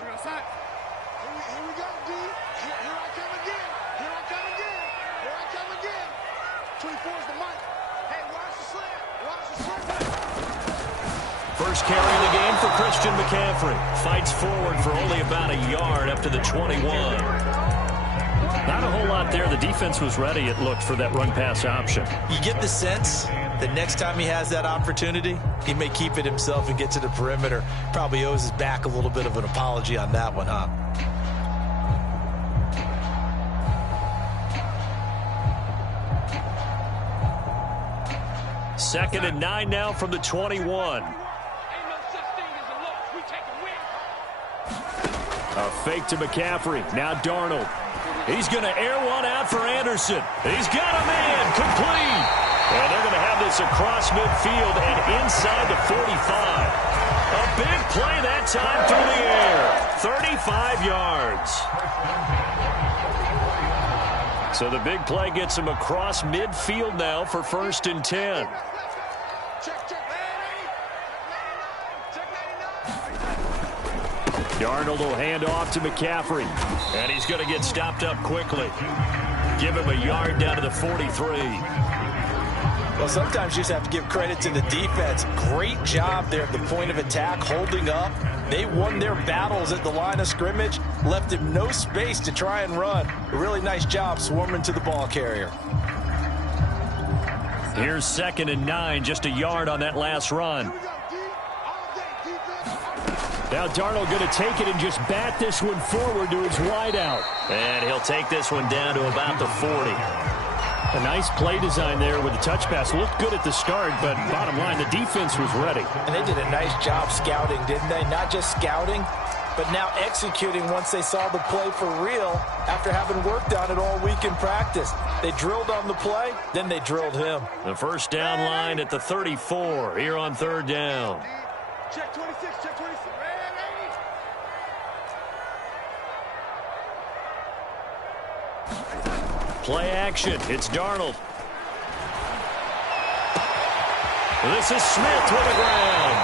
Here we go, D. Here I come again. Here I come again. Here I come again. 24 is the mic. Hey, watch the slant. Watch the slant. First carry of the game for Christian McCaffrey. Fights forward for only about a yard up to the 21. Not a whole lot there. The defense was ready, it looked, for that run-pass option. You get the sense that next time he has that opportunity, he may keep it himself and get to the perimeter. Probably owes his back a little bit of an apology on that one, huh? Second and 9 now from the 21. A fake to McCaffrey. Now Darnold. He's going to air one out for Anderson. He's got a man. Complete. And they're going to have this across midfield and inside the 45. A big play that time through the air. 35 yards. So the big play gets him across midfield now for 1st and 10. Darnold will hand off to McCaffrey. And he's going to get stopped up quickly. Give him a yard down to the 43. Well, sometimes you just have to give credit to the defense. Great job there at the point of attack, holding up. They won their battles at the line of scrimmage, left him no space to try and run. A really nice job swarming to the ball carrier. Here's 2nd and 9, just a yard on that last run. Now Darnold going to take it and just bat this one forward to his wideout. And he'll take this one down to about the 40. A nice play design there with the touch pass. Looked good at the start, but bottom line, the defense was ready. And they did a nice job scouting, didn't they? Not just scouting, but now executing once they saw the play for real after having worked on it all week in practice. They drilled on the play, then they drilled him. The first down line at the 34 here on 3rd down. Check 26, check 26. Play action. It's Darnold. This is Smith with the ground.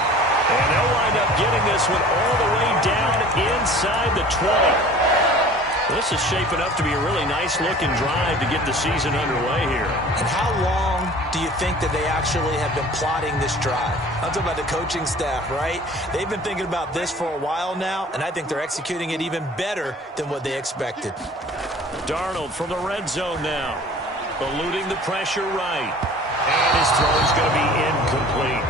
And they'll wind up getting this one all the way down inside the 20. This is shaping up to be a really nice-looking drive to get the season underway here. And how long do you think that they actually have been plotting this drive? I'm talking about the coaching staff, right? They've been thinking about this for a while now, and I think they're executing it even better than what they expected. Darnold from the red zone now. Eluding the pressure right. And his throw is going to be incomplete.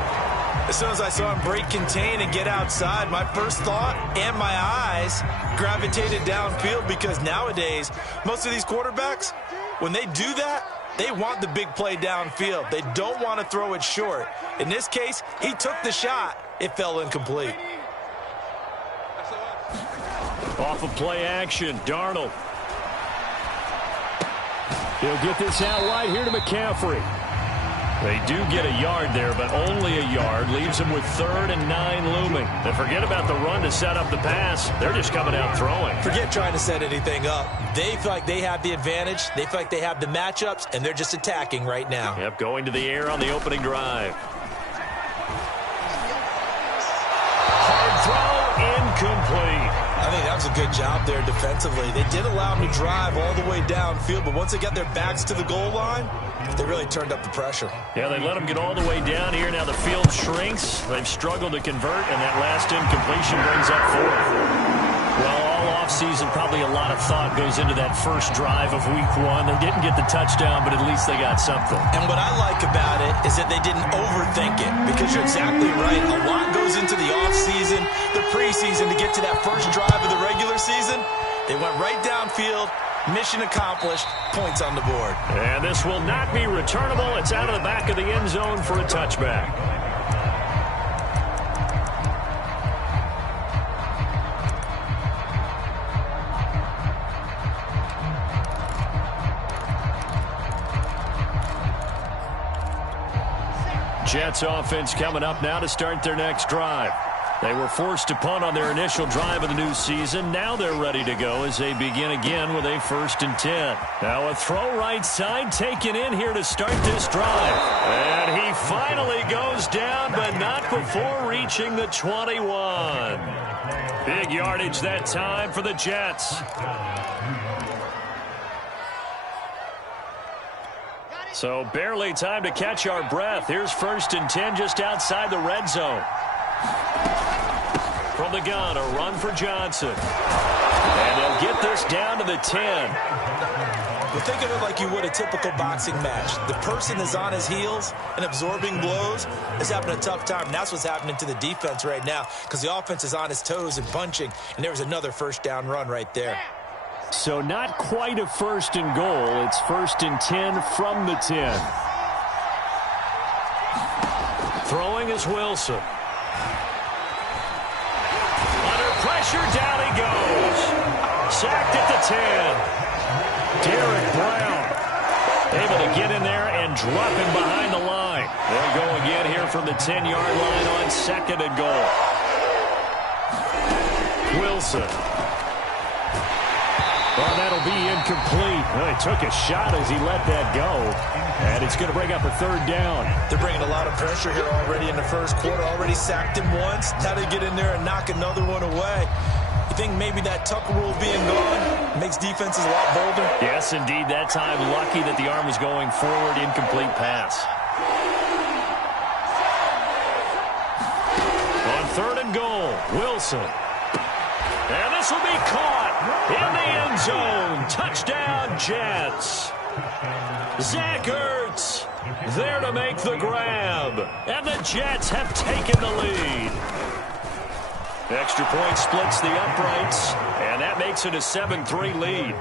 As soon as I saw him break contain and get outside, my first thought and my eyes gravitated downfield, because nowadays, most of these quarterbacks, when they do that, they want the big play downfield. They don't want to throw it short. In this case, he took the shot. It fell incomplete. Off of play action, Darnold. He'll get this out wide here to McCaffrey. They do get a yard there, but only a yard. Leaves them with 3rd and 9 looming. And forget about the run to set up the pass. They're just coming out throwing. Forget trying to set anything up. They feel like they have the advantage. They feel like they have the matchups, and they're just attacking right now. Yep, going to the air on the opening drive. Hard throw, incomplete. I think that was a good job there defensively. They did allow them to drive all the way downfield, but once they got their backs to the goal line, they really turned up the pressure. Yeah, they let them get all the way down here. Now the field shrinks. They've struggled to convert, and that last incompletion brings up 4th. Well, all offseason, probably a lot of thought goes into that first drive of week 1. They didn't get the touchdown, but at least they got something. And what I like about it is that they didn't overthink it, because you're exactly right. A lot goes into the offseason, the preseason, to get to that first drive of the regular season. They went right downfield. Mission accomplished. Points on the board. And this will not be returnable. It's out of the back of the end zone for a touchback. Jets offense coming up now to start their next drive. They were forced to punt on their initial drive of the new season. Now they're ready to go as they begin again with a 1st and 10. Now a throw right side taken in here to start this drive. And he finally goes down, but not before before reaching the 21. Big yardage that time for the Jets. So barely time to catch our breath. Here's 1st and 10 just outside the red zone. From the gun, a run for Johnson. And they'll get this down to the 10. Well, think of it like you would a typical boxing match. The person is on his heels and absorbing blows is having a tough time. And that's what's happening to the defense right now because the offense is on his toes and punching. And there was another 1st down run right there. So not quite a 1st and goal. It's 1st and 10 from the 10. Throwing is Wilson. Under pressure, down he goes. Sacked at the 10. Derek Brown able to get in there and drop him behind the line. They'll go again here from the 10-yard line on 2nd and goal. Wilson. Oh, that'll be incomplete. Well, he took a shot as he let that go. And it's going to bring up a 3rd down. They're bringing a lot of pressure here already in the 1st quarter. Already sacked him once. Now they get in there and knock another one away. You think maybe that Tucker rule being gone makes defenses a lot bolder? Yes, indeed. That time, lucky that the arm was going forward. Incomplete pass. On 3rd and goal, Wilson. And this will be caught in the end zone. Touchdown, Jets. Zach Ertz there to make the grab. And the Jets have taken the lead. Extra point splits the uprights, and that makes it a 7-3 lead.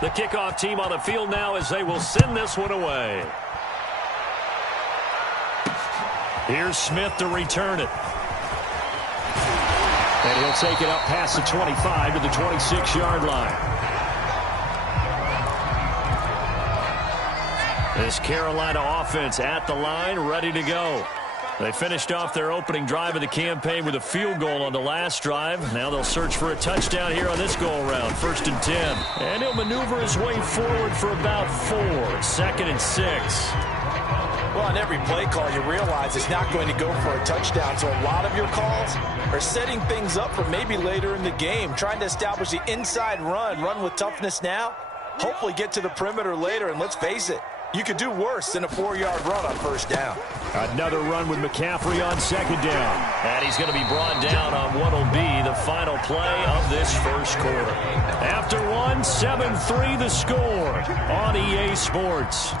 The kickoff team on the field now as they will send this one away. Here's Smith to return it. And he'll take it up past the 25 to the 26-yard line. This Carolina offense at the line, ready to go. They finished off their opening drive of the campaign with a field goal on the last drive. Now they'll search for a touchdown here on this go-around. 1st and 10. And he'll maneuver his way forward for about 4. 2nd and 6. Well, on every play call, you realize it's not going to go for a touchdown. So a lot of your calls are setting things up for maybe later in the game, trying to establish the inside run with toughness now, hopefully get to the perimeter later. And let's face it, you could do worse than a 4-yard run on 1st down. Another run with McCaffrey on 2nd down. And he's going to be brought down on what will be the final play of this 1st quarter. After one, 7-3 the score on EA Sports.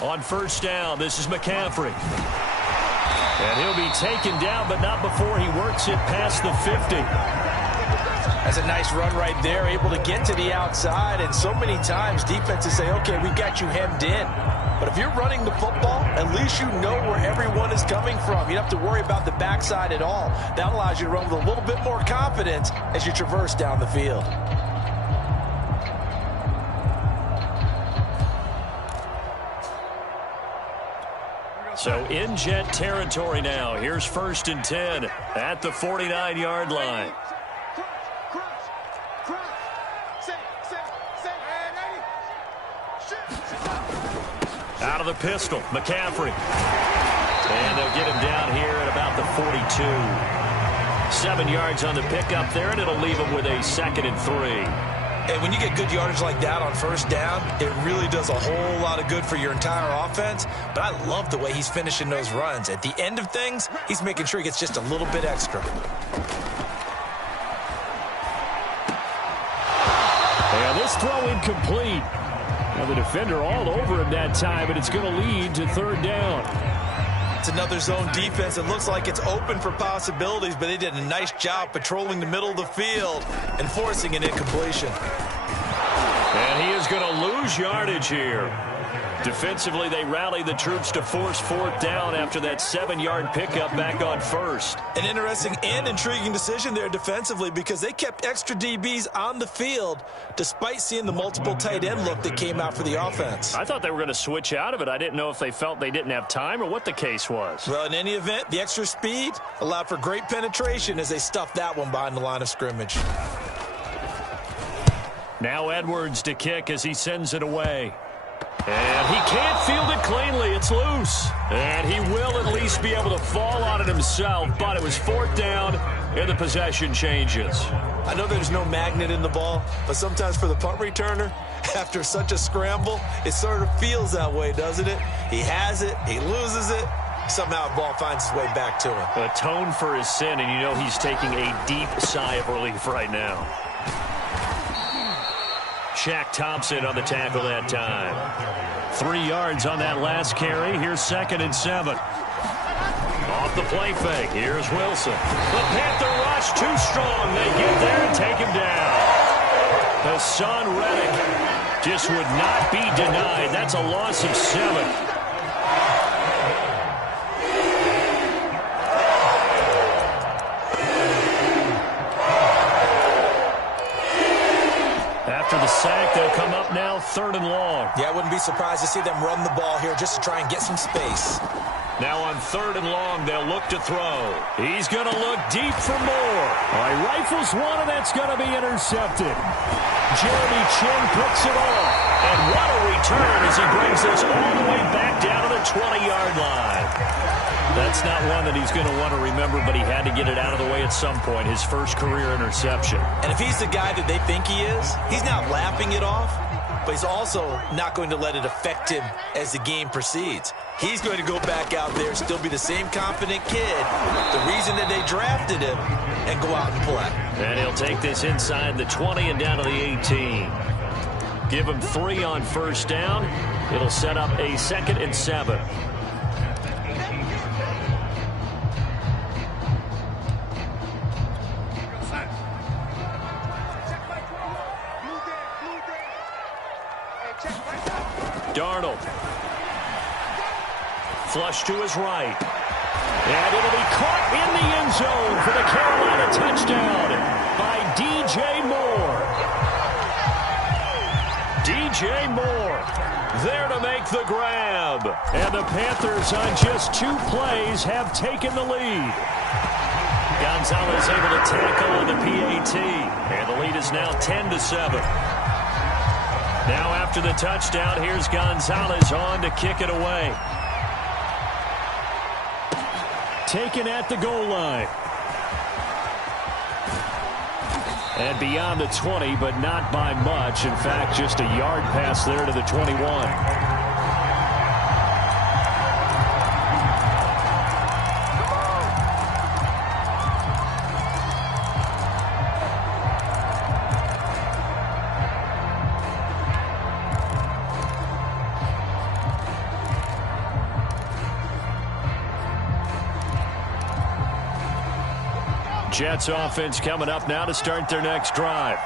On 1st down, this is McCaffrey. And he'll be taken down, but not before he works it past the 50. That's a nice run right there, able to get to the outside. And so many times defenses say, okay, we got you hemmed in. But if you're running the football, at least you know where everyone is coming from. You don't have to worry about the backside at all. That allows you to run with a little bit more confidence as you traverse down the field. So in Jet territory now. Here's 1st and 10 at the 49-yard line. Out of the pistol, McCaffrey. And they'll get him down here at about the 42. 7 yards on the pickup there, and it'll leave him with a 2nd and 3. And when you get good yardage like that on 1st down, it really does a whole lot of good for your entire offense. But I love the way he's finishing those runs. At the end of things, he's making sure he gets just a little bit extra. And this throw incomplete. Now the defender all over him that time, and it's going to lead to 3rd down. It's another zone defense. It looks like it's open for possibilities, but they did a nice job patrolling the middle of the field and forcing an incompletion. And he is going to lose yardage here. Defensively, they rallied the troops to force fourth down after that 7-yard pickup back on first. An interesting and intriguing decision there defensively because they kept extra DBs on the field despite seeing the multiple tight end look that came out for the offense. I thought they were going to switch out of it. I didn't know if they felt they didn't have time or what the case was. Well, in any event, the extra speed allowed for great penetration as they stuffed that one behind the line of scrimmage. Now Edwards to kick as he sends it away. And he can't field it cleanly. It's loose. And he will at least be able to fall on it himself, but it was fourth down, and the possession changes. I know there's no magnet in the ball, but sometimes for the punt returner, after such a scramble, it sort of feels that way, doesn't it? He has it, he loses it, somehow the ball finds its way back to him. Atone for his sin, and you know he's taking a deep sigh of relief right now. Shaq Thompson on the tackle that time. 3 yards on that last carry. Here's 2nd and 7. Off the play fake. Here's Wilson. The Panther rush too strong. They get there and take him down. Hassan Reddick just would not be denied. That's a loss of 7. After the sack, they'll come up now 3rd and long. Yeah, I wouldn't be surprised to see them run the ball here just to try and get some space. Now on 3rd and long, they'll look to throw. He's going to look deep for more. All right, rifles one, and that's going to be intercepted. Jeremy Chin picks it off. And what a return as he brings this all the way back down to the 20-yard line. That's not one that he's going to want to remember, but he had to get it out of the way at some point, his first career interception. And if he's the guy that they think he is, he's not laughing it off, but he's also not going to let it affect him as the game proceeds. He's going to go back out there, still be the same confident kid, the reason that they drafted him, and go out and play. And he'll take this inside the 20 and down to the 18. Give him 3 on first down. It'll set up a 2nd and 7. Darnold. Flush to his right. And it'll be caught in the end zone for the Carolina touchdown by DJ Moore. DJ Moore there to make the grab. And the Panthers on just 2 plays have taken the lead. Gonzalez able to tackle on the PAT. And the lead is now 10-7. Now after the touchdown, here's Gonzalez on to kick it away. Taken at the goal line. And beyond the 20, but not by much. In fact, just a yard pass there to the 21. Jets offense coming up now to start their next drive.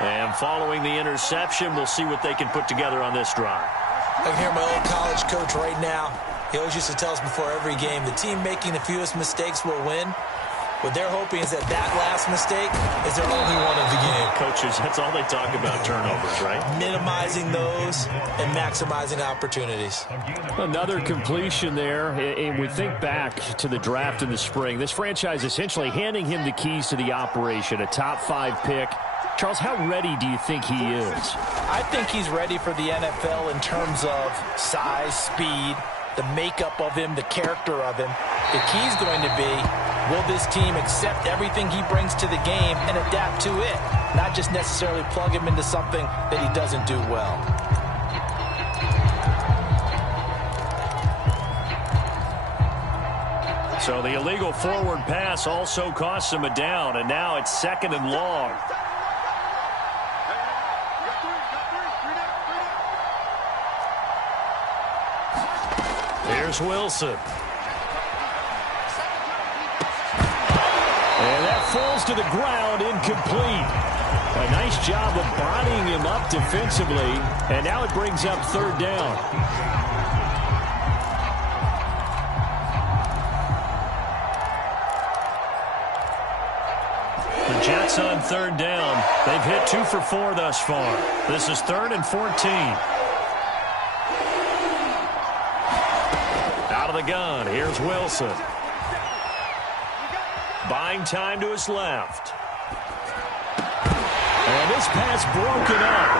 And following the interception, we'll see what they can put together on this drive. I can hear my old college coach right now. He always used to tell us before every game, the team making the fewest mistakes will win. What they're hoping is that last mistake is their only one of the game. Coaches, that's all they talk about, turnovers, right? Minimizing those and maximizing opportunities. Another completion there, and we think back to the draft in the spring. This franchise essentially handing him the keys to the operation, a top 5 pick. Charles, how ready do you think he is? I think he's ready for the NFL in terms of size, speed, the makeup of him, the character of him. The key's going to be, will this team accept everything he brings to the game and adapt to it? Not just necessarily plug him into something that he doesn't do well. So the illegal forward pass also costs him a down, and now it's 2nd and long. Here's Wilson. And that falls to the ground, incomplete. A nice job of bodying him up defensively, and now it brings up third down. The Jets on third down. They've hit 2 for 4 thus far. This is 3rd and 14. Out of the gun, here's Wilson. Buying time to his left. And this pass broken up.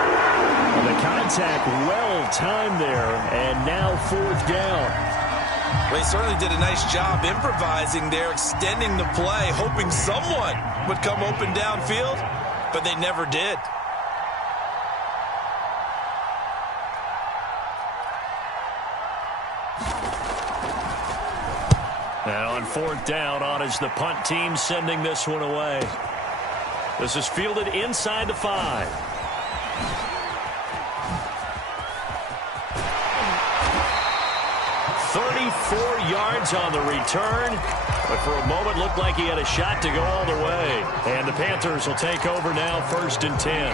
And the contact well timed there, and now 4th down. Well, he certainly did a nice job improvising there, extending the play, hoping someone would come open downfield, but they never did. And on 4th down, on is the punt team sending this one away. This is fielded inside the 5. Yards on the return, but for a moment looked like he had a shot to go all the way. And the Panthers will take over now, 1st and 10.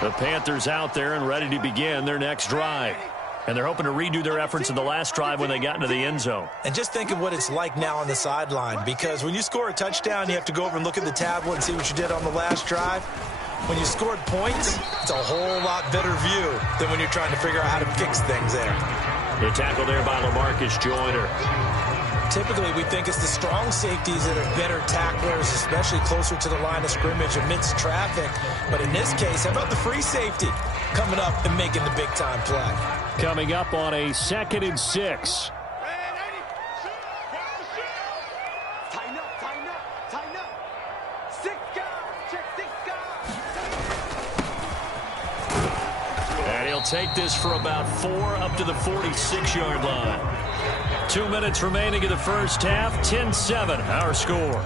The Panthers out there and ready to begin their next drive. And they're hoping to redo their efforts in the last drive when they got into the end zone. And just think of what it's like now on the sideline, because when you score a touchdown, you have to go over and look at the tablet and see what you did on the last drive. When you scored points, it's a whole lot better view than when you're trying to figure out how to fix things there. The tackle there by LaMarcus Joyner. Typically, we think it's the strong safeties that are better tacklers, especially closer to the line of scrimmage amidst traffic. But in this case, how about the free safety coming up and making the big-time play? Coming up on a 2nd and 6. Tighten up, tighten up, tighten up. 6 guys, check 6 guys. And he'll take this for about 4 up to the 46-yard line. 2 minutes remaining in the first half. 10-7, our score.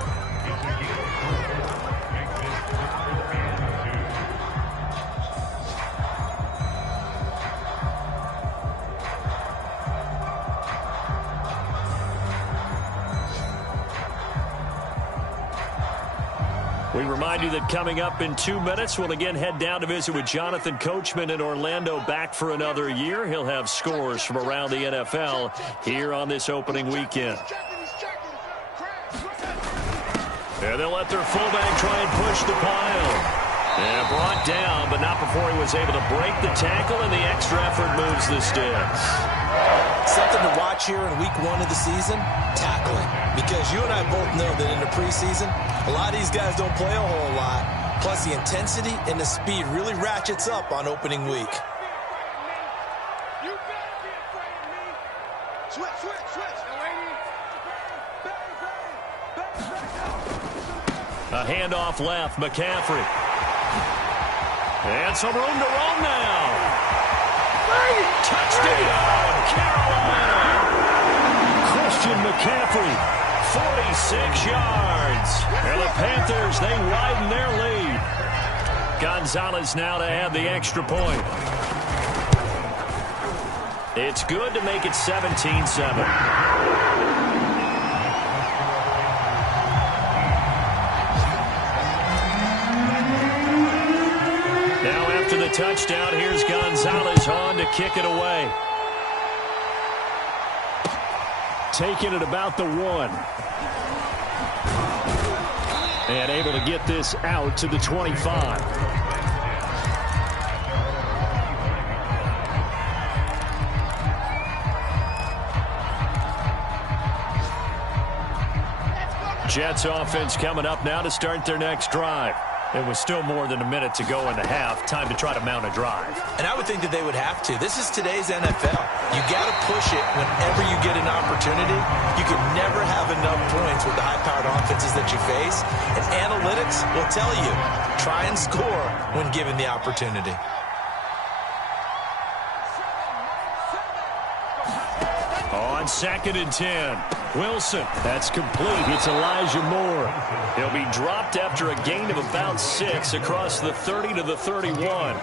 We remind you that coming up in 2 minutes, we'll again head down to visit with Jonathan Coachman in Orlando, back for another year. He'll have scores from around the NFL here on this opening weekend. And they'll let their fullback try and push the pile. And brought down, but not before he was able to break the tackle, and the extra effort moves the sticks. Something to watch here in week 1 of the season, tackling. Because you and I both know that in the preseason, a lot of these guys don't play a whole lot. Plus, the intensity and the speed really ratchets up on opening week. You better be afraid of me. Switch, switch, switch. A handoff left, McCaffrey. And some room to roam now. Touchdown, Carolina. Christian McCaffrey, 46 yards. And the Panthers, they widen their lead. Gonzalez now to add the extra point. It's good to make it 17-7. After the touchdown, here's Gonzalez on to kick it away. Taking it about the 1. And able to get this out to the 25. Jets offense coming up now to start their next drive. It was still more than a minute to go in the half. Time to try to mount a drive. And I would think that they would have to. This is today's NFL. You got to push it whenever you get an opportunity. You can never have enough points with the high-powered offenses that you face. And analytics will tell you, try and score when given the opportunity. On 2nd and 10. Wilson, that's complete. It's Elijah Moore. He'll be dropped after a gain of about 6 across the 30 to the 31.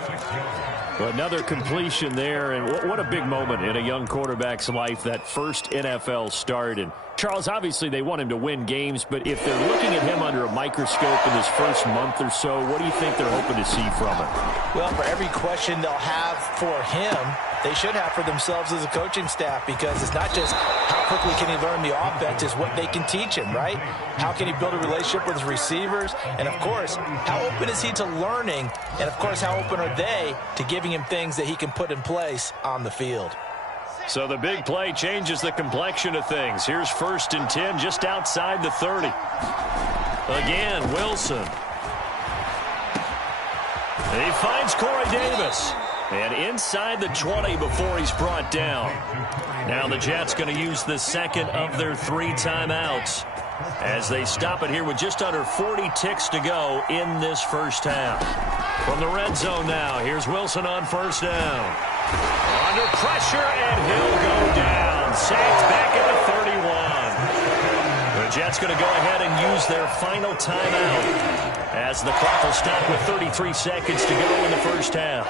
Another completion there, and what a big moment in a young quarterback's life, that first NFL start. And Charles, obviously they want him to win games, but if they're looking at him under a microscope in his first month or so, what do you think they're hoping to see from him? Well, for every question they'll have for him, they should have for themselves as a coaching staff, because it's not just how quickly can he learn the offense, it's what they can teach him, right? How can he build a relationship with his receivers? And, of course, how open is he to learning? And, of course, how open are they to giving him things that he can put in place on the field? So the big play changes the complexion of things. Here's 1st and 10 just outside the 30. Again, Wilson. He finds Corey Davis. And inside the 20 before he's brought down. Now the Jets going to use the second of their 3 timeouts as they stop it here with just under 40 ticks to go in this first half. From the red zone now, here's Wilson on 1st down. Under pressure, and he'll go down. Sacked back at the 31. The Jets going to go ahead and use their final timeout as the clock will stop with 33 seconds to go in the first half.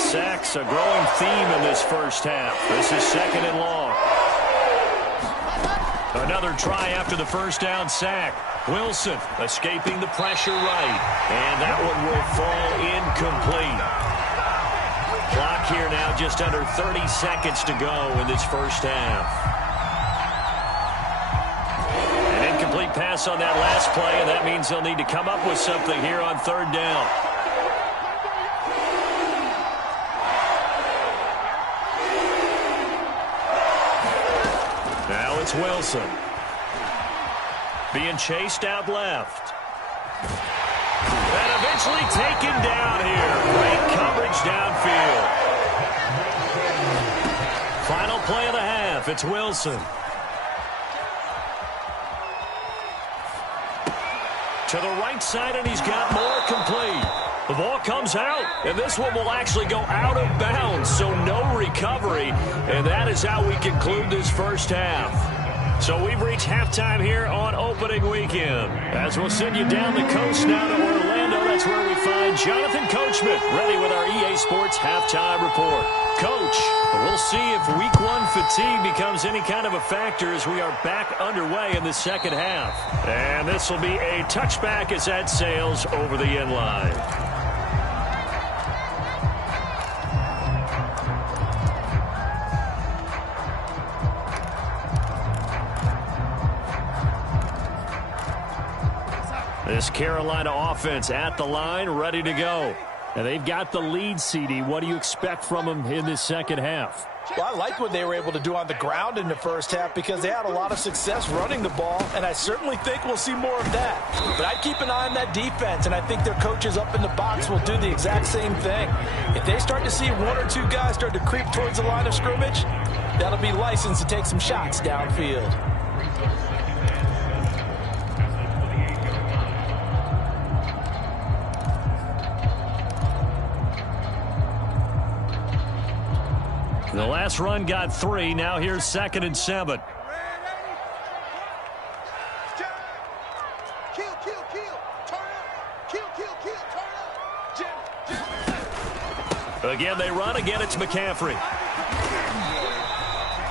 Sacks, a growing theme in this first half. This is 2nd and long. Another try after the first down sack. Wilson escaping the pressure right. And that one will fall incomplete. Clock here now just under 30 seconds to go in this first half. An incomplete pass on that last play, and that means they'll need to come up with something here on 3rd down. Now it's Wilson. Being chased out left. And eventually taken down here. Great coverage downfield. Final play of the half. It's Wilson. To the right side, and he's got more complete. The ball comes out, and this one will actually go out of bounds, so no recovery. And that is how we conclude this first half. So we've reached halftime here on opening weekend. As we'll send you down the coast now to Orlando, that's where we find Jonathan Coachman ready with our EA Sports halftime report. Coach, we'll see if week 1 fatigue becomes any kind of a factor as we are back underway in the second half. And this will be a touchback as that sails over the end line. This Carolina offense at the line, ready to go. And they've got the lead, CD. What do you expect from them in this second half? Well, I like what they were able to do on the ground in the first half because they had a lot of success running the ball, and I certainly think we'll see more of that. But I'd keep an eye on that defense, and I think their coaches up in the box will do the exact same thing. If they start to see 1 or 2 guys start to creep towards the line of scrimmage, that'll be licensed to take some shots downfield. The last run got 3. Now here's 2nd and 7. Again, they run. Again, it's McCaffrey.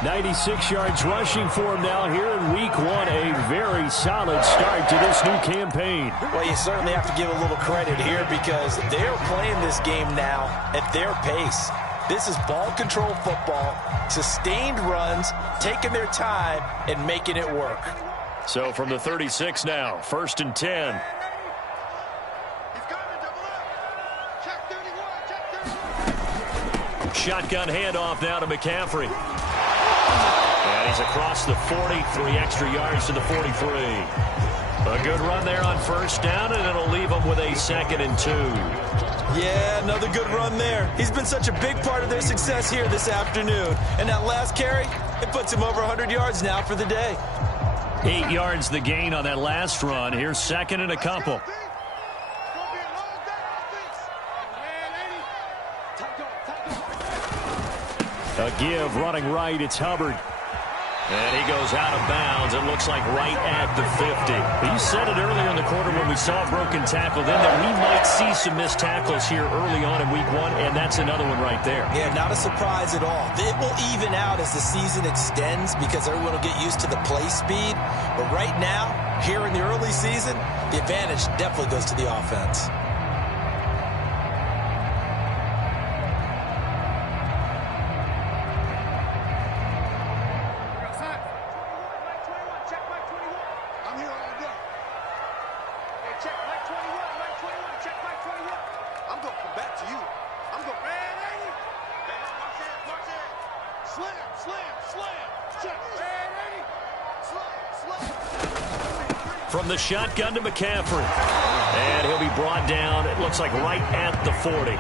96 yards rushing for him now here in week 1. A very solid start to this new campaign. Well, you certainly have to give a little credit here because they're playing this game now at their pace. This is ball control football, sustained runs, taking their time, and making it work. So from the 36 now, 1st and 10. Shotgun handoff now to McCaffrey. And he's across the 40, 3 extra yards to the 43. A good run there on 1st down, and it'll leave him with a 2nd and 2. Yeah, another good run there. He's been such a big part of their success here this afternoon. And that last carry, it puts him over 100 yards now for the day. 8 yards the gain on that last run. Here's 2nd and a couple. A give running right. It's Hubbard. And he goes out of bounds. It looks like right at the 50. He said it earlier in the quarter when we saw a broken tackle then that we might see some missed tackles here early on in week 1, and that's another one right there. Yeah, not a surprise at all. It will even out as the season extends because everyone will get used to the play speed. But right now, here in the early season, the advantage definitely goes to the offense. From the shotgun to McCaffrey. And he'll be brought down, it looks like right at the 40.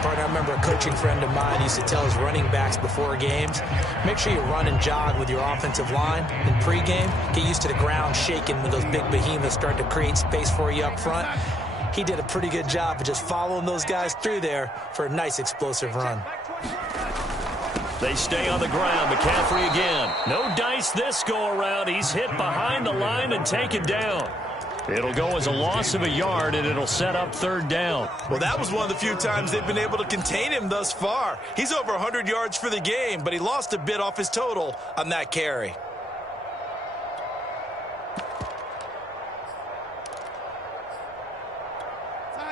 Partner, I remember a coaching friend of mine used to tell his running backs before games, make sure you run and jog with your offensive line in pregame. Get used to the ground shaking when those big behemoths start to create space for you up front. He did a pretty good job of just following those guys through there for a nice explosive run. They stay on the ground. McCaffrey again. No dice this go-around. He's hit behind the line and taken down. It'll go as a loss of a yard, and it'll set up third down. Well, that was one of the few times they've been able to contain him thus far. He's over 100 yards for the game, but he lost a bit off his total on that carry.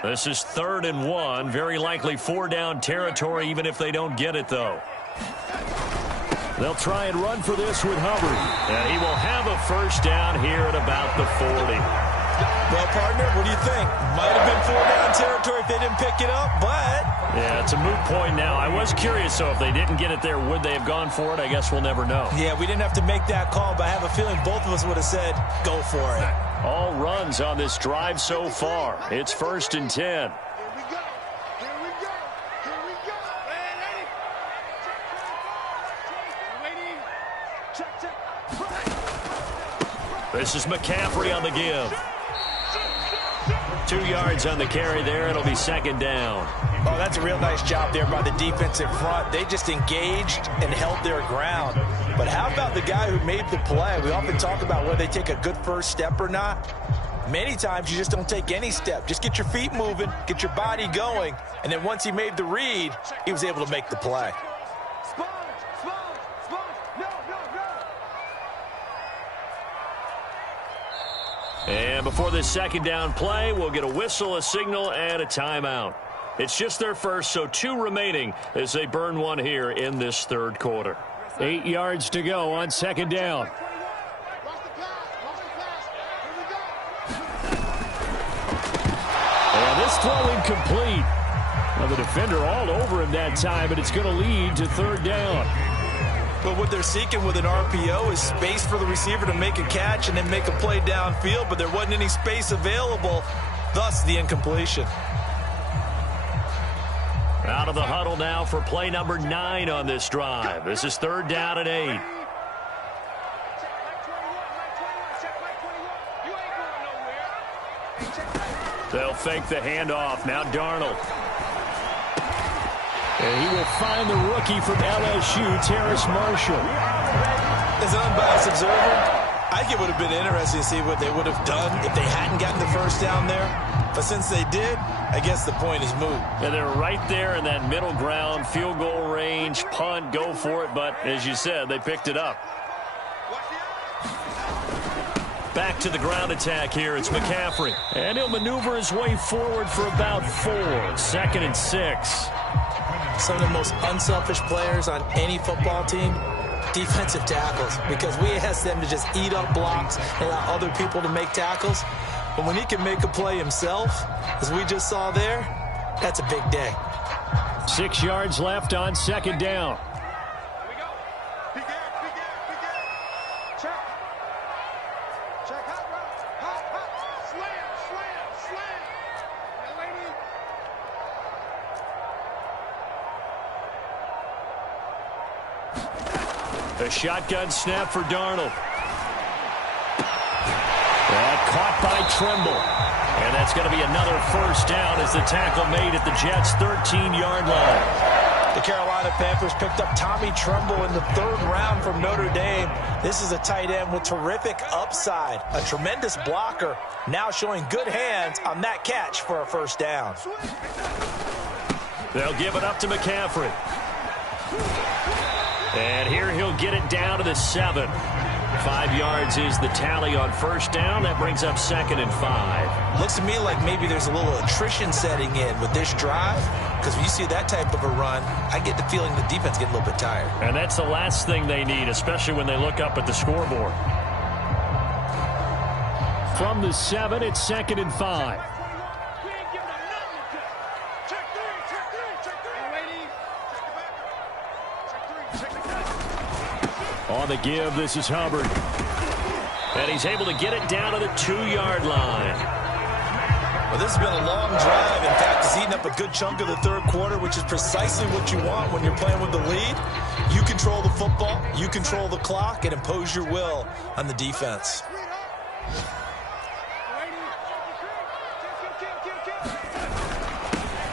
This is 3rd and 1. Very likely 4-down territory, even if they don't get it, though. They'll try and run for this with Hubbard. And he will have a first down here at about the 40. Well, partner, what do you think? Might have been 4-down territory if they didn't pick it up, but... Yeah, it's a moot point now. I was curious, so if they didn't get it there, would they have gone for it? I guess we'll never know. Yeah, we didn't have to make that call, but I have a feeling both of us would have said, go for it. All runs on this drive so far. It's 1st and 10. Here we go. Here we go. Here we go. Waiting. Check. This is McCaffrey on the give. 2 yards on the carry there. It'll be 2nd down. Oh, that's a real nice job there by the defensive front. They just engaged and held their ground. But how about the guy who made the play? We often talk about whether they take a good first step or not. Many times you just don't take any step. Just get your feet moving, get your body going, and then once he made the read, he was able to make the play. And before this 2nd down play, we'll get a whistle, a signal, and a timeout. It's just their first, so 2 remaining as they burn one here in this 3rd quarter. 8 yards to go on 2nd down. And this throw incomplete. Now the defender all over him that time, but it's going to lead to 3rd down. But what they're seeking with an RPO is space for the receiver to make a catch and then make a play downfield, but there wasn't any space available, thus the incompletion. Out of the huddle now for play number 9 on this drive. This is 3rd down and 8. They'll fake the handoff. Now Darnold. And he will find the rookie from LSU, Terrace Marshall. As an unbiased observer, I think it would have been interesting to see what they would have done if they hadn't gotten the first down there. But since they did, I guess the point is moot. And they're right there in that middle ground, field goal range, punt, go for it. But as you said, they picked it up. Back to the ground attack here. It's McCaffrey. And he'll maneuver his way forward for about 4. 2nd and 6. Some of the most unselfish players on any football team, defensive tackles, because we ask them to just eat up blocks and allow other people to make tackles. But when he can make a play himself, as we just saw there, that's a big day. 6 yards left on 2nd down. A shotgun snap for Darnold. That caught by Trimble. And that's going to be another first down as the tackle made at the Jets' 13-yard line. The Carolina Panthers picked up Tommy Tremble in the 3rd round from Notre Dame. This is a tight end with terrific upside, a tremendous blocker, now showing good hands on that catch for a first down. They'll give it up to McCaffrey. And here he'll get it down to the 7. 5 yards is the tally on first down. That brings up 2nd and 5. Looks to me like maybe there's a little attrition setting in with this drive, because when you see that type of a run, I get the feeling the defense getting a little bit tired. And that's the last thing they need, especially when they look up at the scoreboard. From the 7, it's 2nd and 5. On the give, this is Hubbard. And he's able to get it down to the 2-yard line. Well, this has been a long drive. In fact, it's eaten up a good chunk of the 3rd quarter, which is precisely what you want when you're playing with the lead. You control the football, you control the clock, and impose your will on the defense.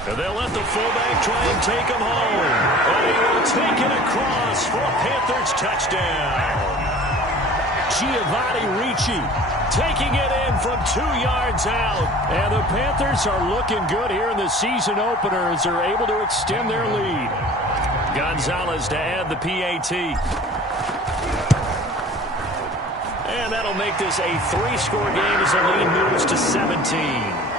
And they'll let the fullback try and take him home. And he will take it across for a Panthers touchdown. Giovanni Ricci taking it in from 2 yards out. And the Panthers are looking good here in the season opener as they're able to extend their lead. Gonzalez to add the PAT. And that'll make this a 3-score game as the lead moves to 17.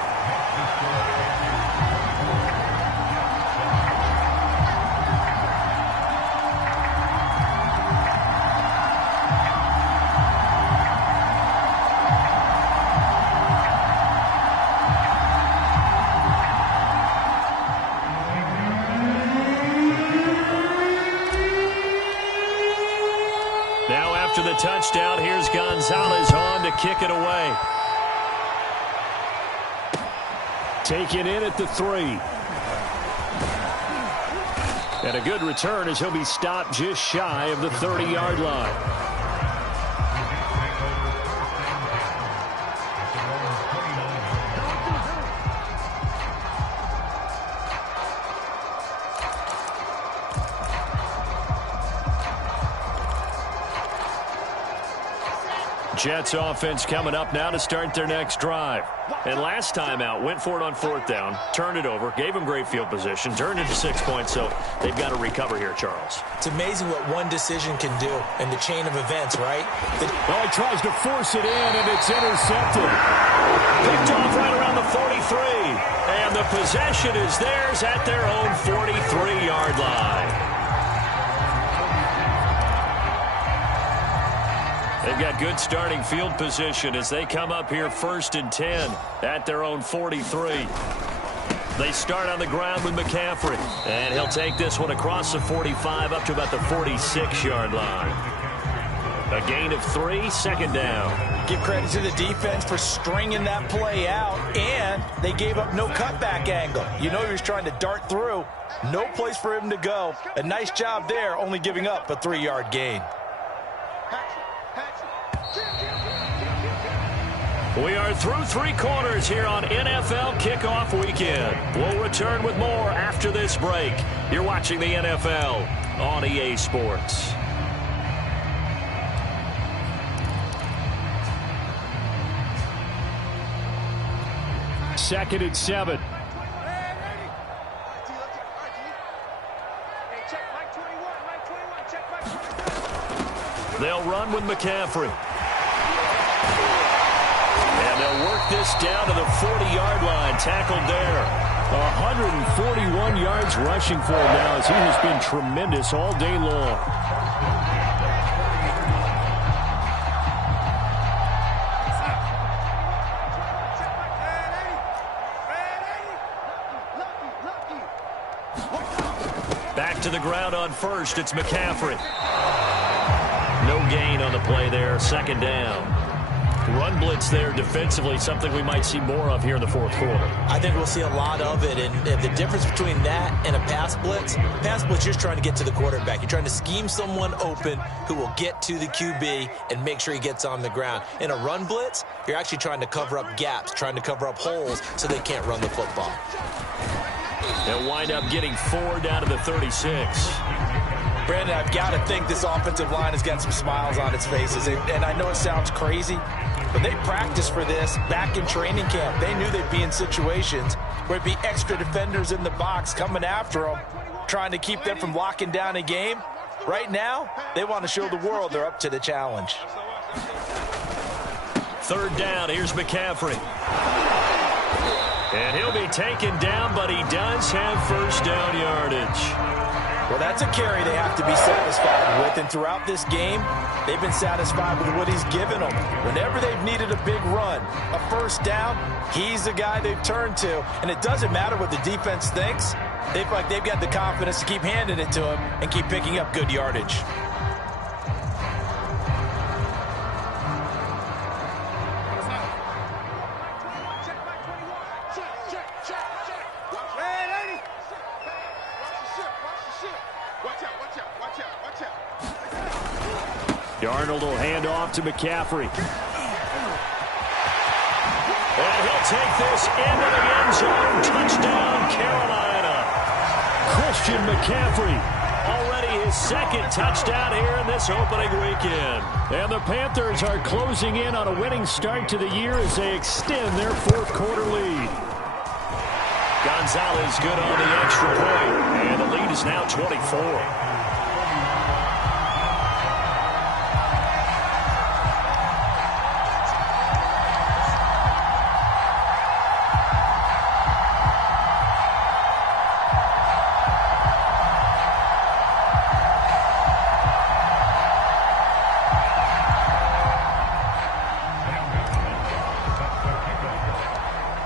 After the touchdown, here's Gonzalez on to kick it away. Taken in at the 3. And a good return as he'll be stopped just shy of the 30-yard line. Jets offense coming up now to start their next drive. And last time out, went for it on 4th down, turned it over, gave them great field position, turned into 6 points, so they've got to recover here, Charles. It's amazing what one decision can do in the chain of events, right? Well, he tries to force it in, and it's intercepted. Picked off right around the 43. And the possession is theirs at their own 43-yard line. They've got good starting field position as they come up here 1st and 10 at their own 43. They start on the ground with McCaffrey. And he'll take this one across the 45 up to about the 46-yard line. A gain of 3, 2nd down. Give credit to the defense for stringing that play out, and they gave up no cutback angle. You know he was trying to dart through. No place for him to go. A nice job there, only giving up a 3-yard gain. We are through 3 quarters here on NFL Kickoff Weekend. We'll return with more after this break. You're watching the NFL on EA Sports. Second and 7. They'll run with McCaffrey. And they'll work this down to the 40-yard line, tackled there. 141 yards rushing for him now as he has been tremendous all day long. Back to the ground on first, it's McCaffrey. No gain on the play there, 2nd down. Run blitz there defensively, something we might see more of here in the 4th quarter. I think we'll see a lot of it, and the difference between that and a pass blitz, you're just trying to get to the quarterback. You're trying to scheme someone open who will get to the QB and make sure he gets on the ground. In a run blitz, you're actually trying to cover up gaps, trying to cover up holes so they can't run the football. They'll wind up getting 4 down to the 36. Brandon, I've got to think this offensive line has got some smiles on its faces. And I know it sounds crazy, but they practiced for this back in training camp. They knew they'd be in situations where it'd be extra defenders in the box coming after them, trying to keep them from locking down a game. Right now, they want to show the world they're up to the challenge. 3rd down, here's McCaffrey. And he'll be taken down, but he does have first down yardage. Well, that's a carry they have to be satisfied with, and throughout this game, they've been satisfied with what he's given them. Whenever they've needed a big run, a first down, he's the guy they've turned to. And it doesn't matter what the defense thinks. They feel like they've got the confidence to keep handing it to him and keep picking up good yardage. Darnold will hand off to McCaffrey. And he'll take this into the end zone. Touchdown, Carolina. Christian McCaffrey, already his 2nd touchdown here in this opening weekend. And the Panthers are closing in on a winning start to the year as they extend their 4th quarter lead. Gonzalez good on the extra point, and the lead is now 24.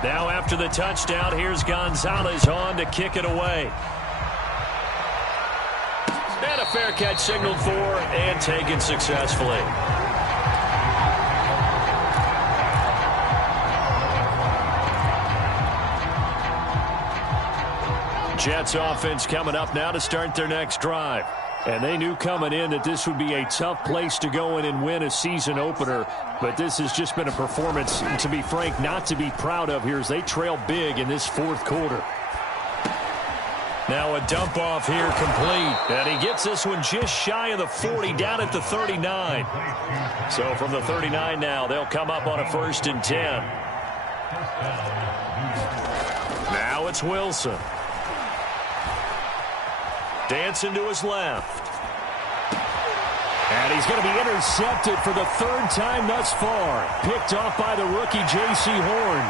Now after the touchdown, here's Gonzalez on to kick it away. And a fair catch signaled for and taken successfully. Jets offense coming up now to start their next drive. And they knew coming in that this would be a tough place to go in and win a season opener. But this has just been a performance, to be frank, not to be proud of here as they trail big in this 4th quarter. Now a dump off here complete. And he gets this one just shy of the 40, down at the 39. So from the 39 now, they'll come up on a 1st and 10. Now it's Wilson. Dancing to his left. And he's going to be intercepted for the 3rd time thus far. Picked off by the rookie J.C. Horn.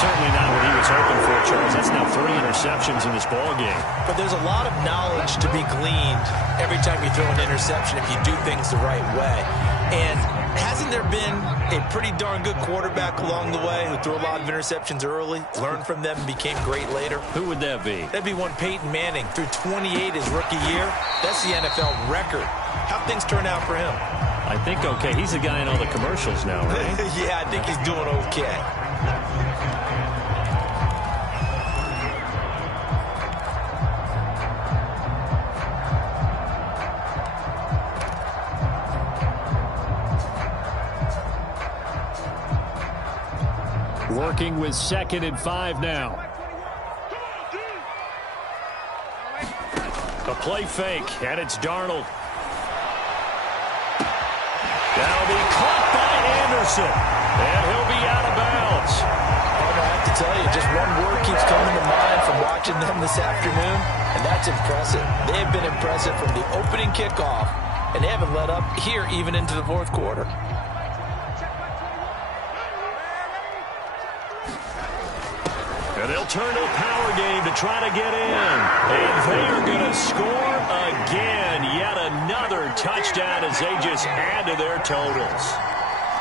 Certainly not what he was hoping for, Charles. That's now 3 interceptions in this ball game. But there's a lot of knowledge to be gleaned every time you throw an interception if you do things the right way. And hasn't there been a pretty darn good quarterback along the way who threw a lot of interceptions early, learned from them, and became great later? Who would that be? That'd be one Peyton Manning. Threw 28 his rookie year. That's the NFL record. How'd things turn out for him? I think okay. He's the guy in all the commercials now, right? Yeah, I think he's doing okay. Working with 2nd and 5 now. A play fake, and it's Darnold. That'll be caught by Anderson, and he'll be out of bounds. I have to tell you, just one word keeps coming to mind from watching them this afternoon, and that's impressive. They have been impressive from the opening kickoff, and they haven't let up here even into the 4th quarter. And they'll turn to a power game to try to get in. And they are going to score again. Yet another touchdown as they just add to their totals.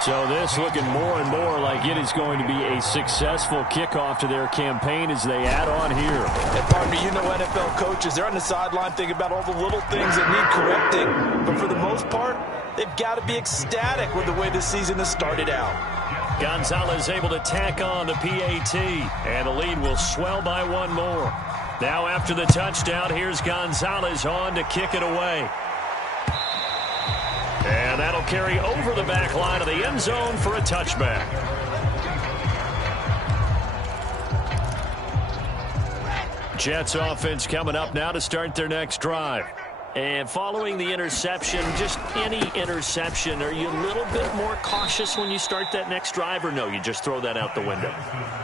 So this looking more and more like it is going to be a successful kickoff to their campaign as they add on here. And partner, you know NFL coaches, they're on the sideline thinking about all the little things that need correcting. But for the most part, they've got to be ecstatic with the way this season has started out. Gonzalez able to tack on the PAT, and the lead will swell by one more. Now after the touchdown, here's Gonzalez on to kick it away. And that'll carry over the back line of the end zone for a touchback. Jets offense coming up now to start their next drive. And following the interception, just any interception, are you a little bit more cautious when you start that next drive, or no, you just throw that out the window?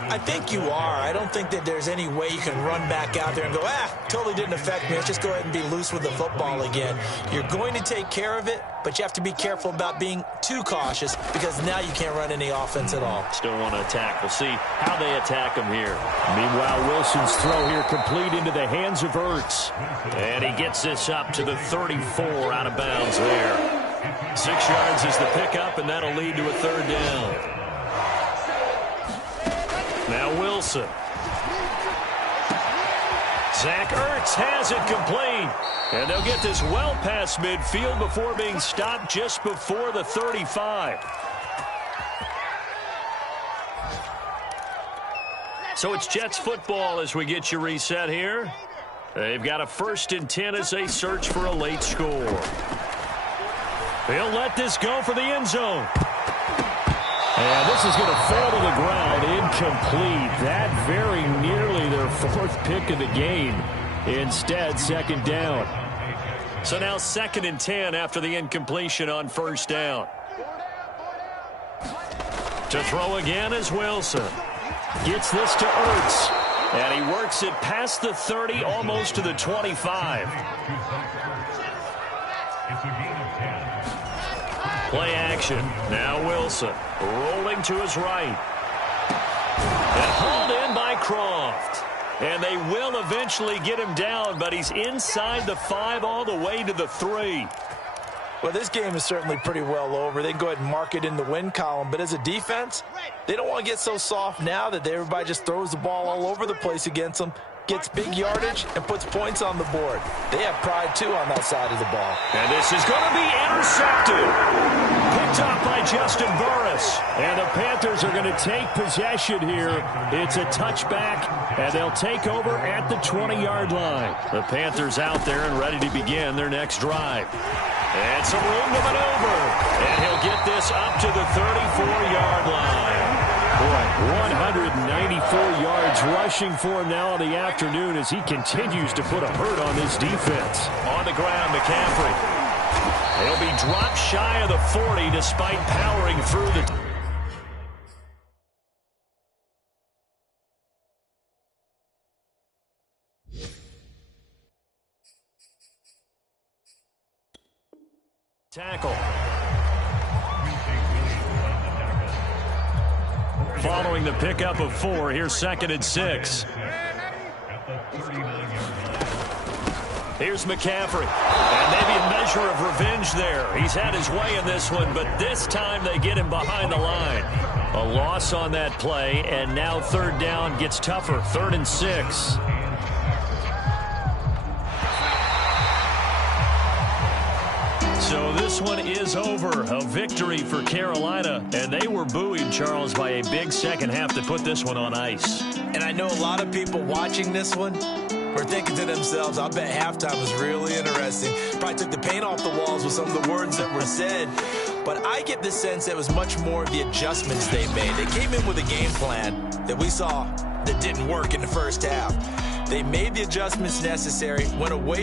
I think you are. I don't think that there's any way you can run back out there and go, totally didn't affect me. Let's just go ahead and be loose with the football again. You're going to take care of it, but you have to be careful about being too cautious because now you can't run any offense at all. Still want to attack. We'll see how they attack him here. Meanwhile, Wilson's throw here complete into the hands of Ertz. And he gets this up to the 34 out of bounds there. 6 yards is the pickup, and that'll lead to a third down. Now Wilson. Zach Ertz has it complete. And they'll get this well past midfield before being stopped just before the 35. So it's Jets football as we get you reset here. They've got a 1st and 10 as they search for a late score. He'll let this go for the end zone. And this is going to fall to the ground, incomplete. That very nearly their 4th pick of the game. Instead, 2nd down. So now 2nd and 10 after the incompletion on 1st down. To throw again is Wilson. Gets this to Ertz. And he works it past the 30, almost to the 25. Play action. Now Wilson rolling to his right. And hauled in by Croft. And they will eventually get him down, but he's inside the 5 all the way to the 3. Well, this game is certainly pretty well over. They can go ahead and mark it in the win column. But as a defense, they don't want to get so soft now that everybody just throws the ball all over the place against them, gets big yardage, and puts points on the board. They have pride, too, on that side of the ball. And this is going to be intercepted. Picked up by Justin Burris. And the Panthers are going to take possession here. It's a touchback, and they'll take over at the 20-yard line. The Panthers out there and ready to begin their next drive. And some room to maneuver. And he'll get this up to the 34-yard line. Boy, 194 yards rushing for him now in the afternoon as he continues to put a hurt on this defense. On the ground, McCaffrey. He'll be dropped shy of the 40 despite powering through the... tackle. Following the pickup of 4, here's 2nd and 6. Here's McCaffrey. And maybe a measure of revenge there. He's had his way in this one, but this time they get him behind the line. A loss on that play, and now 3rd down gets tougher. 3rd and 6. So this one is over. A victory for Carolina. And they were buoyed, Charles, by a big second half to put this one on ice. And I know a lot of people watching this one were thinking to themselves, I bet halftime was really interesting. Probably took the paint off the walls with some of the words that were said. But I get the sense that it was much more of the adjustments they made. They came in with a game plan that we saw that didn't work in the first half. They made the adjustments necessary, went away